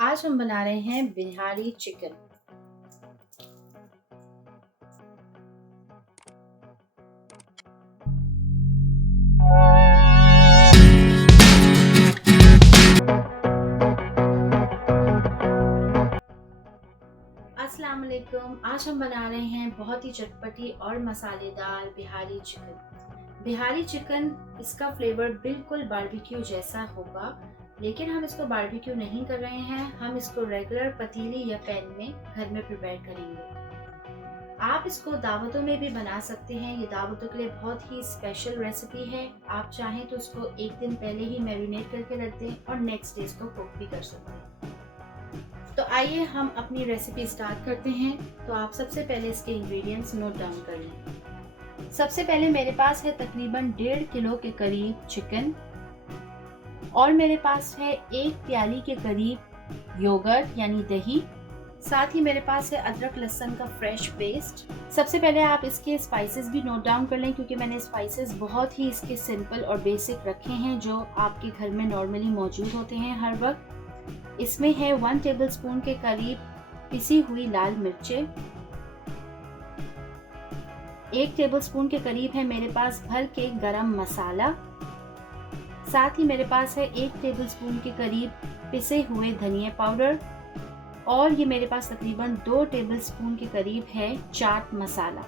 आज हम बना रहे हैं बिहारी चिकन। अस्सलाम वालेकुम। आज हम बना रहे हैं बहुत ही चटपटी और मसालेदार बिहारी चिकन। बिहारी चिकन इसका फ्लेवर बिल्कुल बारबेक्यू जैसा होगा, लेकिन हम इसको बारबेक्यू नहीं कर रहे हैं। हम इसको रेगुलर पतीली या पैन में घर में प्रिपेयर करेंगे। आप इसको दावतों में भी बना सकते हैं। ये दावतों के लिए बहुत ही स्पेशल रेसिपी है। आप चाहें तो इसको एक दिन पहले ही मैरिनेट करके रख दें और नेक्स्ट डे इसको कुक भी कर सकते हैं। तो आइए हम अपनी रेसिपी स्टार्ट करते हैं। तो आप सबसे पहले इसके इंग्रेडिएंट्स नोट डाउन कर लें। सबसे पहले मेरे पास है तकरीबन 1.5 किलो के करीब चिकन, और मेरे पास है 1 प्याली के करीब योगर्ट यानी दही। साथ ही मेरे पास है अदरक लहसुन का फ्रेश पेस्ट। सबसे पहले आप इसके स्पाइसेस भी नोट डाउन कर लें, क्योंकि मैंने स्पाइसेस बहुत ही इसके सिंपल और बेसिक रखे हैं जो आपके घर में नॉर्मली मौजूद होते हैं हर वक्त। इसमें है 1 टेबलस्पून के करीब पिसी हुई लाल मिर्चें, 1 टेबलस्पून के करीब है मेरे पास भर के गरम मसाला। साथ ही मेरे पास है 1 टेबलस्पून के करीब पिसे हुए धनिया पाउडर, और ये मेरे पास तकरीबन 2 टेबलस्पून के करीब है चाट मसाला।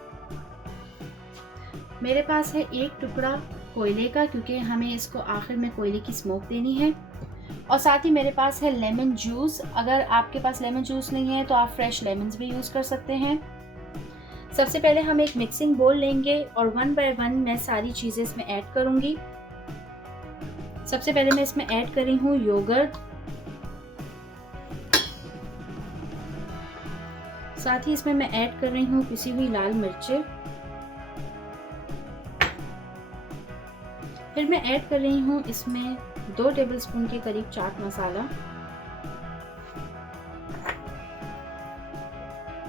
मेरे पास है 1 टुकड़ा कोयले का, क्योंकि हमें इसको आखिर में कोयले की स्मोक देनी है। और साथ ही मेरे पास है लेमन जूस। अगर आपके पास लेमन जूस नहीं है तो आप फ्रेश लेमन्स भी यूज़ कर सकते हैं। सबसे पहले हम एक मिक्सिंग बोल लेंगे और 1 बाय 1 मैं सारी चीज़ें इसमें ऐड करूंगी। सबसे पहले मैं इसमें ऐड कर रही हूँ योगर्ट, साथ ही इसमें मैं ऐड कर रही हूँ पिसी हुई लाल मिर्चें। फिर मैं ऐड कर रही हूँ इसमें 2 टेबलस्पून के करीब चाट मसाला,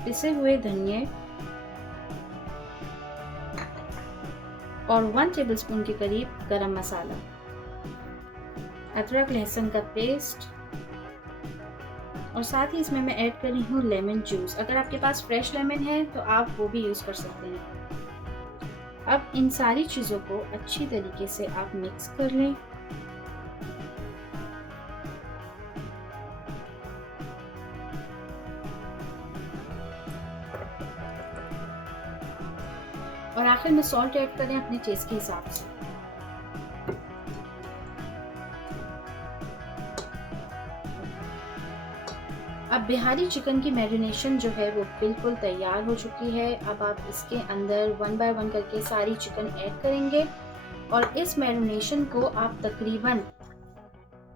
पिसे हुए धनिए और 1 टेबलस्पून के करीब गरम मसाला, अदरक लहसुन का पेस्ट, और साथ ही इसमें मैं ऐड कर रही हूँ लेमन जूस। अगर आपके पास फ्रेश लेमन है तो आप वो भी यूज़ कर सकते हैं। अब इन सारी चीज़ों को अच्छी तरीके से आप मिक्स कर लें। और आखिर में सॉल्ट ऐड करें अपने टेस्ट के हिसाब से। अब बिहारी चिकन की मैरिनेशन जो है वो बिल्कुल तैयार हो चुकी है। अब आप इसके अंदर 1 बाय 1 करके सारी चिकन ऐड करेंगे, और इस मैरिनेशन को आप तकरीबन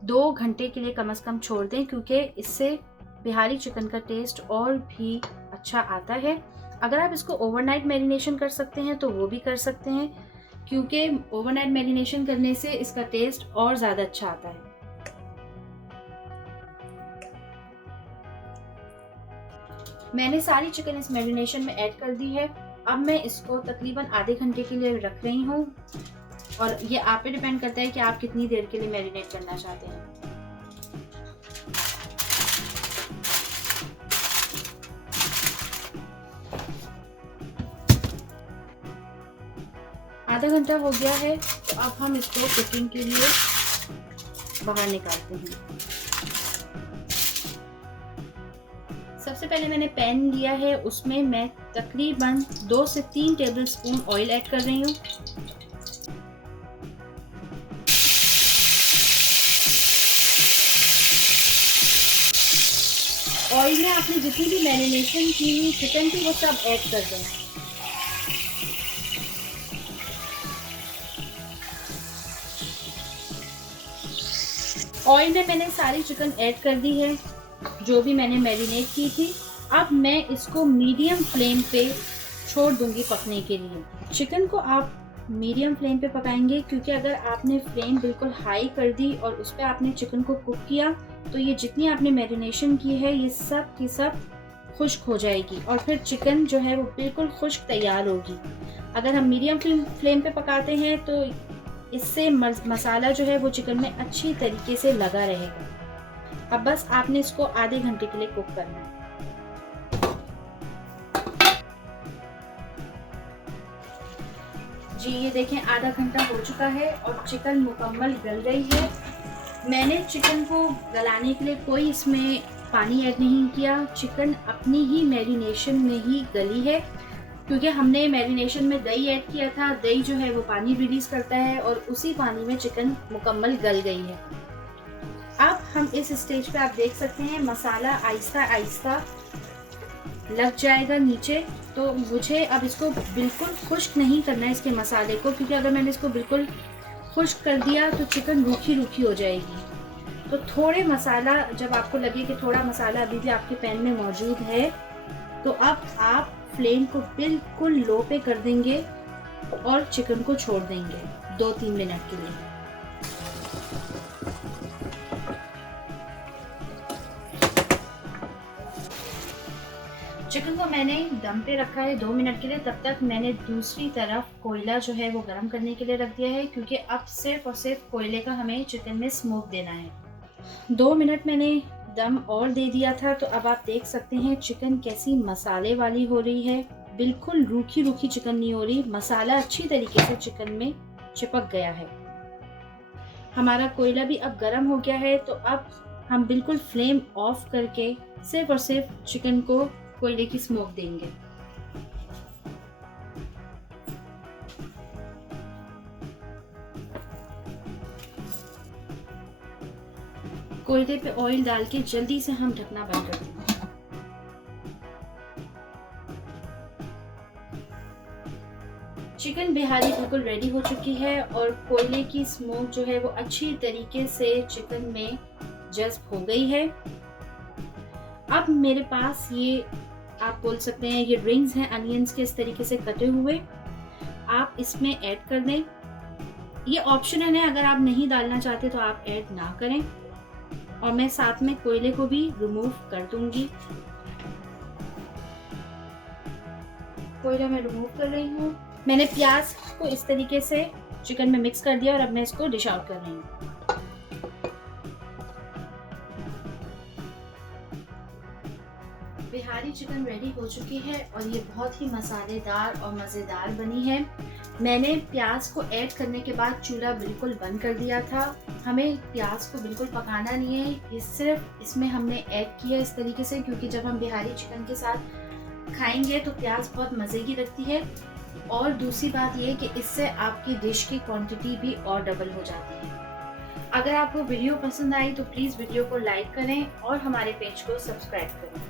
2 घंटे के लिए कम से कम छोड़ दें, क्योंकि इससे बिहारी चिकन का टेस्ट और भी अच्छा आता है। अगर आप इसको ओवरनाइट मैरिनेशन कर सकते हैं तो वो भी कर सकते हैं, क्योंकि ओवरनाइट मैरिनेशन करने से इसका टेस्ट और ज़्यादा अच्छा आता है। मैंने सारी चिकन इस मैरिनेशन में ऐड कर दी है। अब मैं इसको तकरीबन आधे घंटे के लिए रख रही हूँ, और ये आप पे डिपेंड करता है कि आप कितनी देर के लिए मैरिनेट करना चाहते हैं। आधा घंटा हो गया है, तो अब हम इसको कुकिंग के लिए बाहर निकालते हैं। सबसे पहले मैंने पैन लिया है, उसमें मैं तकरीबन 2 से 3 टेबलस्पून ऑयल ऐड कर रही हूँ। ऑयल में आपने जितनी भी मैरिनेशन की हुई चिकन थी वो सब ऐड कर दें। ऑयल में मैंने सारी चिकन ऐड कर दी है जो भी मैंने मैरिनेट की थी। अब मैं इसको मीडियम फ्लेम पे छोड़ दूंगी पकने के लिए। चिकन को आप मीडियम फ्लेम पे पकाएंगे, क्योंकि अगर आपने फ्लेम बिल्कुल हाई कर दी और उस पर आपने चिकन को कुक किया तो ये जितनी आपने मैरिनेशन की है ये सब की सब खुश्क हो जाएगी, और फिर चिकन जो है वो बिल्कुल खुश्क तैयार होगी। अगर हम मीडियम फ्लेम पे पकाते हैं तो इससे मसाला जो है वो चिकन में अच्छी तरीके से लगा रहेगा। अब बस आपने इसको आधे घंटे के लिए कुक करना है। जी ये देखें आधा घंटा हो चुका है और चिकन मुकम्मल गल गई है। मैंने चिकन को गलाने के लिए कोई इसमें पानी ऐड नहीं किया, चिकन अपनी ही मैरिनेशन में ही गली है, क्योंकि हमने मैरिनेशन में दही ऐड किया था। दही जो है वो पानी रिलीज करता है और उसी पानी में चिकन मुकम्मल गल गई है। अब हम इस स्टेज पे आप देख सकते हैं मसाला आहिस्ता आहिस्ता लग जाएगा नीचे। तो मुझे अब इसको बिल्कुल खुश्क नहीं करना है इसके मसाले को, क्योंकि अगर मैंने इसको बिल्कुल खुश्क कर दिया तो चिकन रूखी रूखी हो जाएगी। तो थोड़े मसाला, जब आपको लगे कि थोड़ा मसाला अभी भी आपके पैन में मौजूद है, तो अब आप फ्लेम को बिल्कुल लो पे कर देंगे और चिकन को छोड़ देंगे 2-3 मिनट के लिए। चिकन को मैंने दम पे रखा है 2 मिनट के लिए। तब तक मैंने दूसरी तरफ कोयला जो है वो गर्म करने के लिए रख दिया है, क्योंकि अब सिर्फ और सिर्फ कोयले का हमें चिकन में स्मोक देना है। 2 मिनट मैंने दम और दे दिया था। तो अब आप देख सकते हैं चिकन कैसी मसाले वाली हो रही है, बिल्कुल रूखी रूखी चिकन नहीं हो रही, मसाला अच्छी तरीके से चिकन में चिपक गया है। हमारा कोयला भी अब गर्म हो गया है। तो अब हम बिल्कुल फ्लेम ऑफ करके सिर्फ और सिर्फ चिकन को कोयले की स्मोक देंगे। कोयले पे ऑयल डाल के जल्दी से हम ढकना बंद कर देंगे। चिकन बिहारी बिल्कुल रेडी हो चुकी है और कोयले की स्मोक जो है वो अच्छी तरीके से चिकन में जज्ब हो गई है। अब मेरे पास ये आप बोल सकते हैं ये रिंग्स हैं अनियंस के, इस तरीके से कटे हुए, आप इसमें ऐड कर दें। ये ऑप्शनल है, अगर आप नहीं डालना चाहते तो आप ऐड ना करें। और मैं साथ में कोयले को भी रिमूव कर दूंगी। कोयला मैं रिमूव कर रही हूँ। मैंने प्याज को इस तरीके से चिकन में मिक्स कर दिया और अब मैं इसको डिश आउट कर रही हूँ। बिहारी चिकन रेडी हो चुकी है और ये बहुत ही मसालेदार और मज़ेदार बनी है। मैंने प्याज को ऐड करने के बाद चूल्हा बिल्कुल बंद कर दिया था। हमें प्याज को बिल्कुल पकाना नहीं है, ये सिर्फ इसमें हमने ऐड किया इस तरीके से, क्योंकि जब हम बिहारी चिकन के साथ खाएंगे तो प्याज बहुत मज़े की लगती है। और दूसरी बात ये कि इससे आपकी डिश की क्वांटिटी भी और डबल हो जाती है। अगर आपको वीडियो पसंद आई तो प्लीज़ वीडियो को लाइक करें और हमारे पेज को सब्सक्राइब करें।